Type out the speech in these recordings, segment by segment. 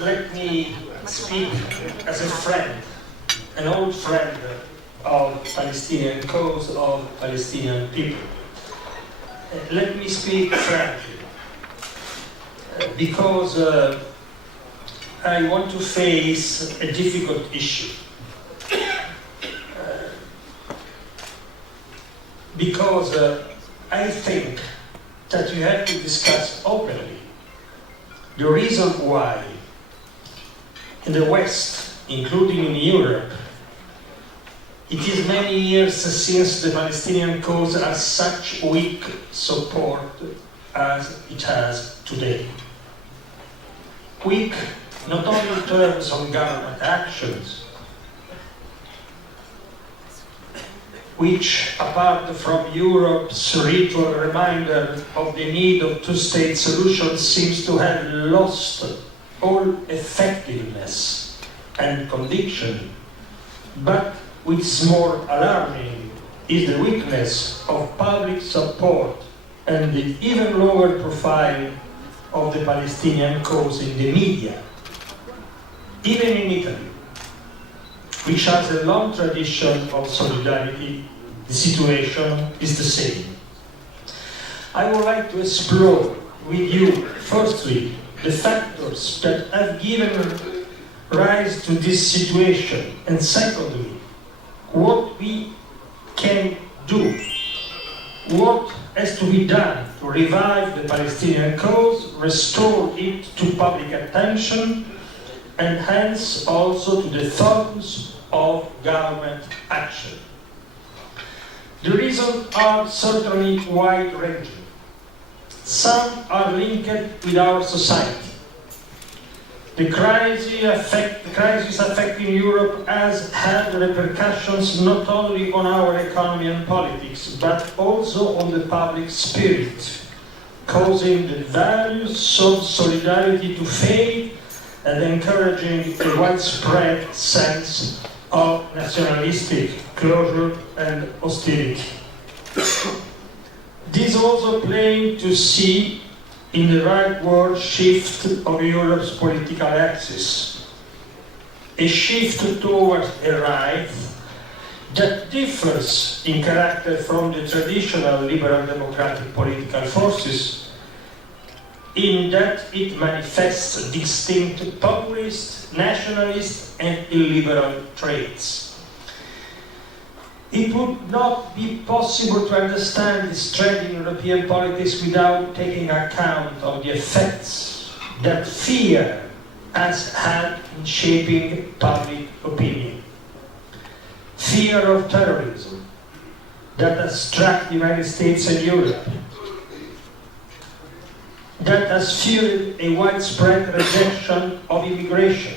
let me speak as a friend, an old friend of Palestinian cause, of Palestinian people. Let me speak frankly, because I want to face a difficult issue. Because I think that we have to discuss openly the reason why in the West, including in Europe, it is many years since the Palestinian cause has such weak support as it has today. Weak not only in terms of government actions, which, apart from Europe's ritual reminder of the need of two-state solutions, seems to have lost all effectiveness and conviction. But what's more alarming is the weakness of public support and the even lower profile of the Palestinian cause in the media. Even in Italy, which has a long tradition of solidarity, the situation is the same. I would like to explore with you, firstly, the factors that have given rise to this situation, and secondly, what we can do, what has to be done to revive the Palestinian cause, restore it to public attention, and hence also to the focus of government action. The reasons are certainly wide-ranging. Some are linked with our society. The crisis affecting Europe has had repercussions not only on our economy and politics, but also on the public spirit, causing the values of solidarity to fade and encouraging a widespread sense of nationalistic closure and hostility. This also plain to see in the rightward shift of Europe's political axis, a shift towards a right that differs in character from the traditional liberal democratic political forces, in that it manifests distinct populist, nationalist, and illiberal traits. It would not be possible to understand this trend in European politics without taking account of the effects that fear has had in shaping public opinion. Fear of terrorism that has struck the United States and Europe, that has fueled a widespread rejection of immigration.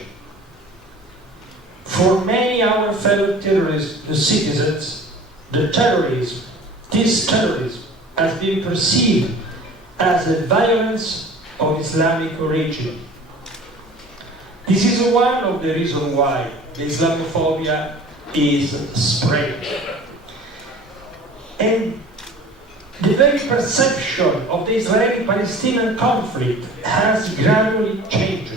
For many of our fellow citizens, this terrorism has been perceived as a violence of Islamic origin. This is one of the reasons why the Islamophobia is spreading. And the very perception of the Israeli-Palestinian conflict has gradually changed.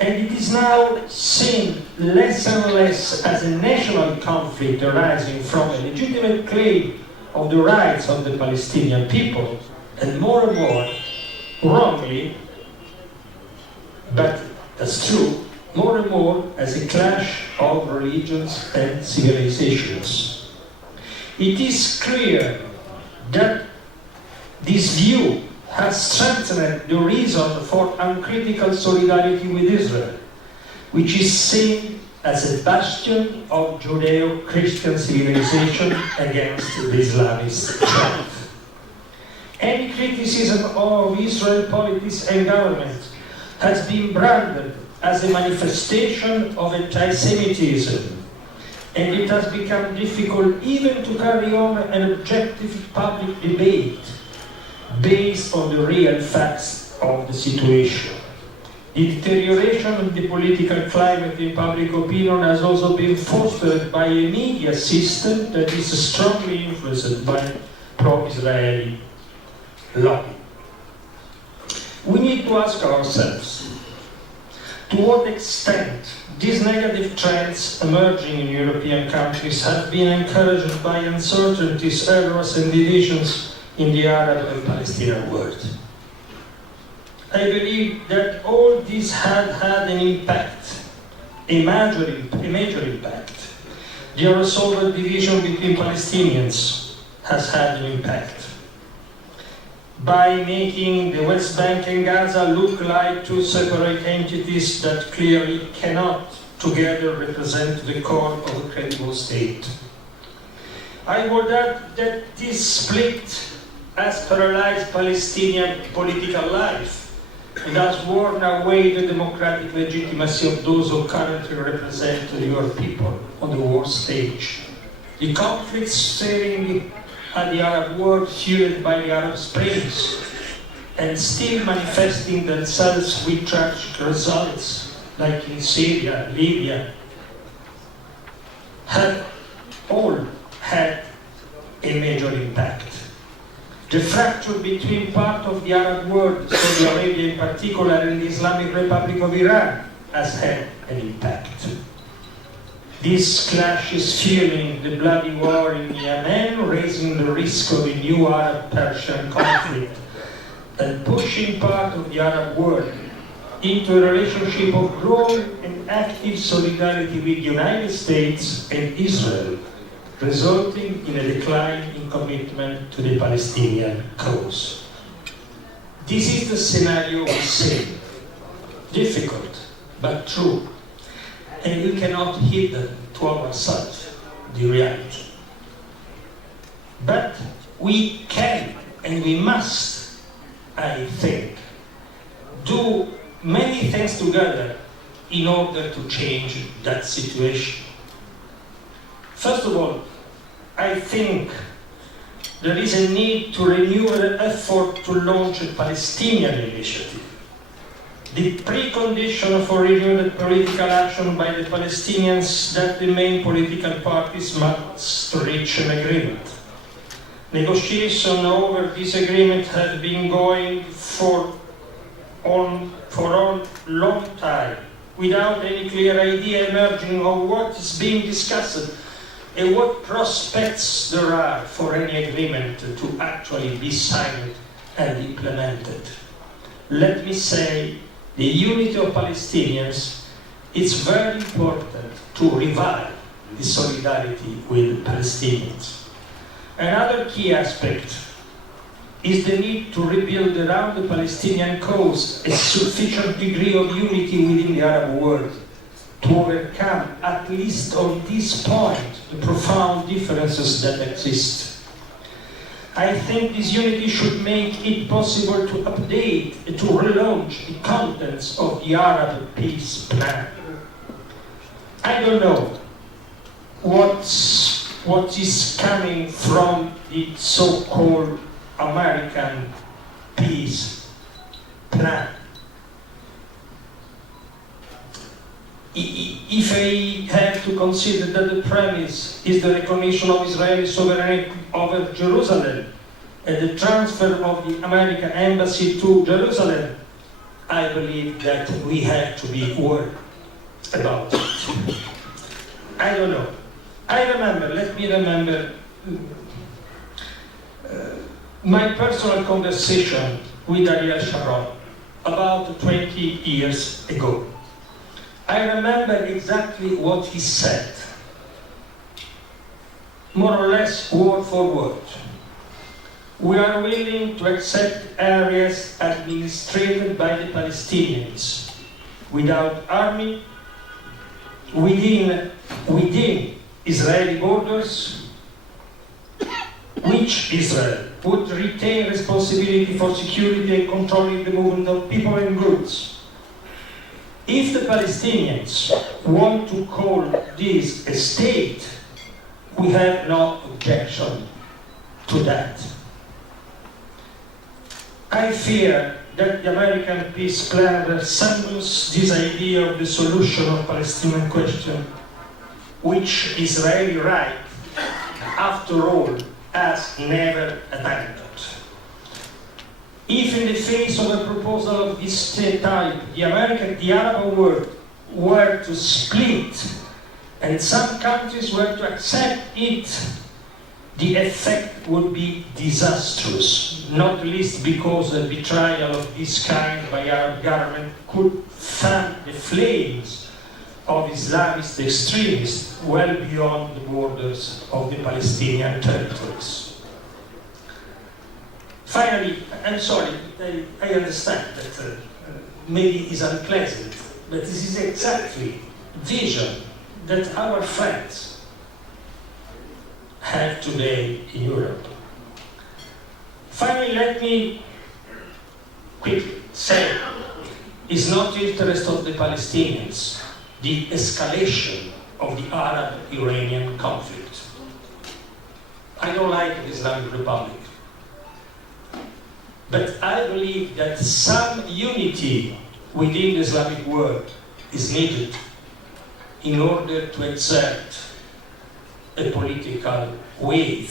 And it is now seen less and less as a national conflict arising from a legitimate claim of the rights of the Palestinian people, and more wrongly, but that's true, more and more as a clash of religions and civilizations. It is clear that this view has strengthened the reason for uncritical solidarity with Israel, which is seen as a bastion of Judeo-Christian civilization against the Islamist threat. Any criticism of Israel politics and government has been branded as a manifestation of anti-Semitism, and it has become difficult even to carry on an objective public debate based on the real facts of the situation. The deterioration of the political climate in public opinion has also been fostered by a media system that is strongly influenced by pro-Israeli lobby. We need to ask ourselves, To what extent these negative trends emerging in European countries have been encouraged by uncertainties, errors and divisions in the Arab and Palestinian world? I believe that all this had an impact, a major impact. The unresolved division between Palestinians has had an impact by making the West Bank and Gaza look like two separate entities that clearly cannot together represent the core of a credible state. I would add that this split has paralyzed Palestinian political life and has worn away the democratic legitimacy of those who currently represent your people on the war stage. The conflicts stirring at the Arab world, fueled by the Arab Springs, and still manifesting themselves with tragic results, like in Syria, Libya, have all had a major impact. The fracture between part of the Arab world, Saudi Arabia in particular, and the Islamic Republic of Iran, has had an impact. This clash is fueling the bloody war in Yemen, raising the risk of a new Arab-Persian conflict, and pushing part of the Arab world into a relationship of growing and active solidarity with the United States and Israel, resulting in a decline in commitment to the Palestinian cause. This is the scenario we see. Difficult, but true. And we cannot hide to ourselves the reality. But we can and we must, I think, do many things together in order to change that situation. First of all, I think there is a need to renew the effort to launch a Palestinian initiative. The precondition for renewed political action by the Palestinians that the main political parties must reach an agreement. Negotiations over this agreement have been going for a long time, without any clear idea emerging of what is being discussed and what prospects there are for any agreement to actually be signed and implemented. Let me say, the unity of Palestinians, it's very important to revive the solidarity with Palestinians. Another key aspect is the need to rebuild around the Palestinian cause a sufficient degree of unity within the Arab world to overcome, at least on this point, the profound differences that exist. I think this unity should make it possible to update, to relaunch the contents of the Arab peace plan. I don't know what is coming from the so-called American peace plan. If I have to consider that the premise is the recognition of Israeli sovereignty over Jerusalem and the transfer of the American embassy to Jerusalem, I believe that we have to be worried about it. I don't know. Let me remember my personal conversation with Ariel Sharon about 20 years ago. I remember exactly what he said, more or less word for word. We are willing to accept areas administered by the Palestinians without army, within Israeli borders, which Israel would retain responsibility for security and controlling the movement of people and goods. If the Palestinians want to call this a state, we have no objection to that. I fear that the American peace plan resembles this idea of the solution of the Palestinian question, which Israeli right, after all, has never abandoned. If in the face of a proposal of this type, the Arab world were to split and some countries were to accept it, the effect would be disastrous, not least because a betrayal of this kind by Arab government could fan the flames of Islamist extremists well beyond the borders of the Palestinian territories. Finally, I'm sorry, I understand that maybe it's unpleasant, but this is exactly the vision that our friends have today in Europe. Finally, let me quickly say, it's not the interest of the Palestinians, the escalation of the Arab-Iranian conflict. I don't like the Islamic Republic, but I believe that some unity within the Islamic world is needed in order to exert a political weight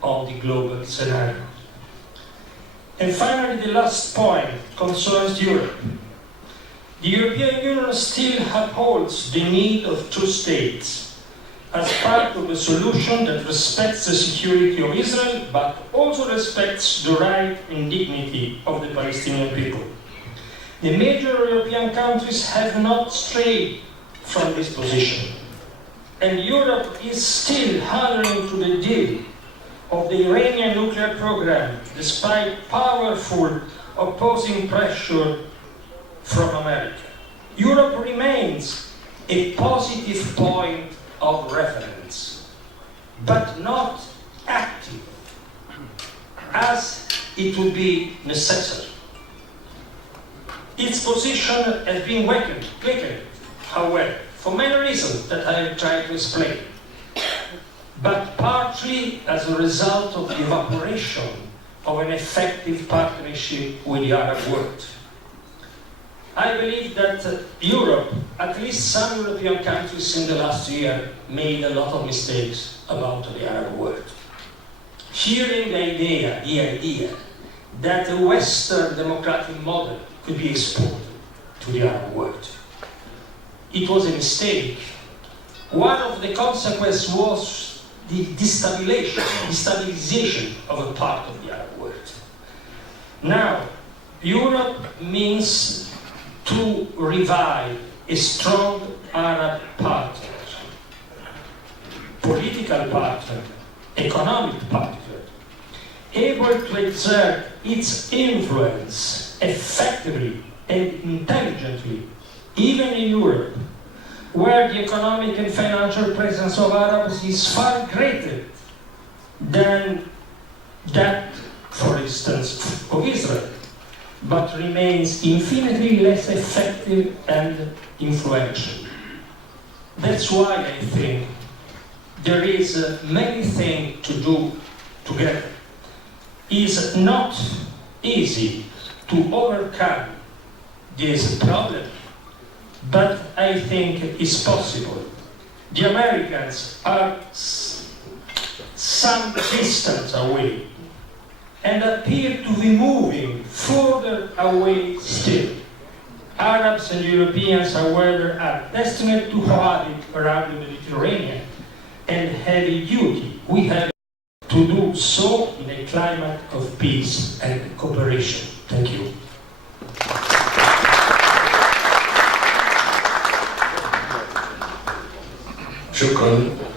on the global scenario. And finally, the last point concerns Europe. The European Union still upholds the need of two states as part of a solution that respects the security of Israel, but also respects the right and dignity of the Palestinian people. The major European countries have not strayed from this position, and Europe is still adhering to the deal of the Iranian nuclear program, despite powerful opposing pressure from America. Europe remains a positive point of reference, but not active, as it would be necessary. Its position has been weakened, however, for many reasons that I have tried to explain, but partly as a result of the evaporation of an effective partnership with the Arab world. I believe that Europe, at least some European countries in the last year, made a lot of mistakes about the Arab world. Hearing the idea that a Western democratic model could be exported to the Arab world, it was a mistake. One of the consequences was the destabilization of a part of the Arab world. Now, Europe means to revive a strong Arab partner, political partner, economic partner, able to exert its influence effectively and intelligently, even in Europe, where the economic and financial presence of Arabs is far greater than that, for instance, of Israel, but remains infinitely less effective and influential. That's why I think there is many things to do together. It's not easy to overcome this problem, but I think it's possible. The Americans are some distance away and appear to be moving further away still. Arabs and Europeans, however, are destined to cohabit around the Mediterranean and have a duty. We have to do so in a climate of peace and cooperation. Thank you. شكرا.